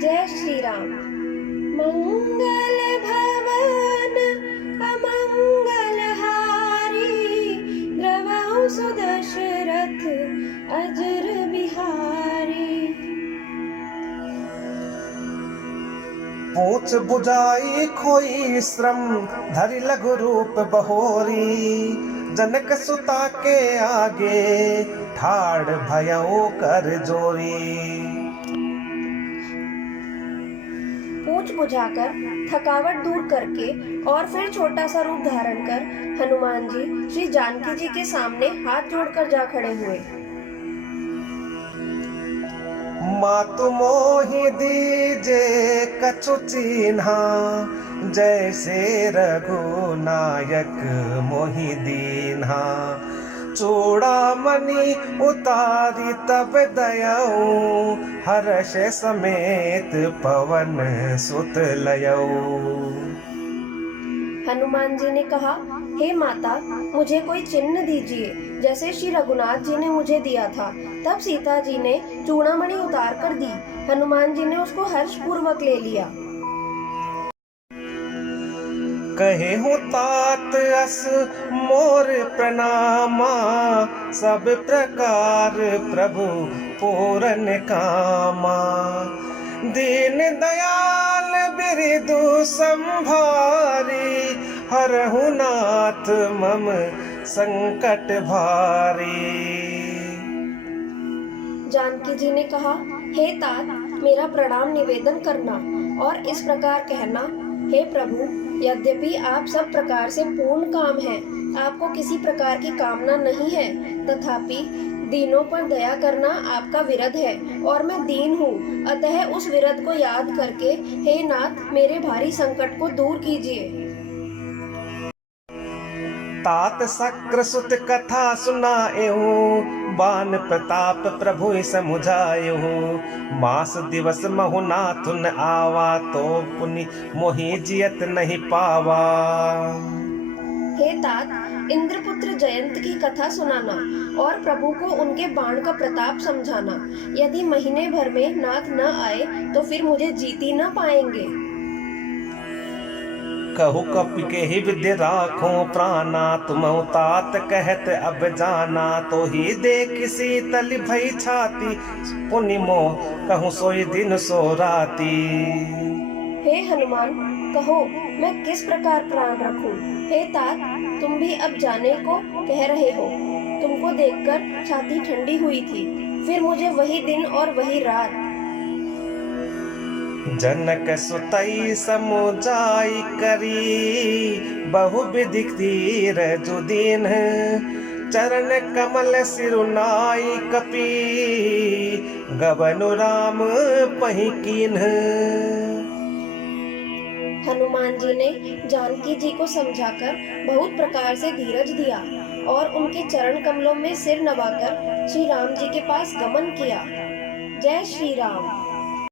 जय श्री राम। मंगल भवन अमंगल हारी, द्रवहु सुदशरथ अजर बिहारी। पूछ बुझाई खोई श्रम, धरि लघु रूप बहोरी। जनक सुता के आगे, ठाड़ भयउ कर जोरी। पूछ बुझाकर, थकावट दूर करके और फिर छोटा सा रूप धारण कर हनुमान जी श्री जानकी जी के सामने हाथ जोड़कर जा खड़े हुए। मातु मोहि दीजे कछु चिन्हा, जैसे रघुनायक मोहि दीन्हा। चूड़ामणि उतारी तब दयऊ, हर्ष समेत पवन सुत लयऊ। हनुमान जी ने कहा, हे माता, मुझे कोई चिन्ह दीजिए जैसे श्री रघुनाथ जी ने मुझे दिया था। तब सीता जी ने चूड़ामणि उतार कर दी। हनुमान जी ने उसको हर्ष पूर्वक ले लिया। कहे हूँ तात अस मोर प्रणामा, सब प्रकार प्रभु पूरन कामा। दीन दयाल बिरदु संभारी, हरहु नाथ मम संकट भारी। जानकी जी ने कहा, हे तात, मेरा प्रणाम निवेदन करना और इस प्रकार कहना, हे प्रभु, यद्यपि आप सब प्रकार से पूर्ण काम हैं, आपको किसी प्रकार की कामना नहीं है, तथापि दीनों पर दया करना आपका विरध है और मैं दीन हूँ। अतः उस विरध को याद करके हे नाथ, मेरे भारी संकट को दूर कीजिए। तात शक्र सुत कथा सुनाएहु, बान प्रताप प्रभु समुझाएहु। मास दिवस महु नाथुन आवा, तो पुनि मोहि जियत नहीं पावा। हे तात, इंद्रपुत्र जयंत की कथा सुनाना और प्रभु को उनके बाण का प्रताप समझाना। यदि महीने भर में नाथ न आए तो फिर मुझे जीती न पाएंगे। कहु कपि के ही विद्य राखो प्राणा, तुम तात कहत अब जाना। तो ही देख शीतल भई छाती, पुनि मोह कहूँ सोई दिन सो राती। हे हनुमान, कहो मैं किस प्रकार प्राण रखूं? हे तात, तुम भी अब जाने को कह रहे हो। तुमको देखकर छाती ठंडी हुई थी, फिर मुझे वही दिन और वही रात। जनक सुतई समुझाई करी, बहु विधि तीर जुदीन। चरण कमल सिरुनाई कपि, गबनु राम पहि कीन्ह। हनुमान जी ने जानकी जी को समझाकर बहुत प्रकार से धीरज दिया और उनके चरण कमलों में सिर नवाकर श्री राम जी के पास गमन किया। जय श्री राम।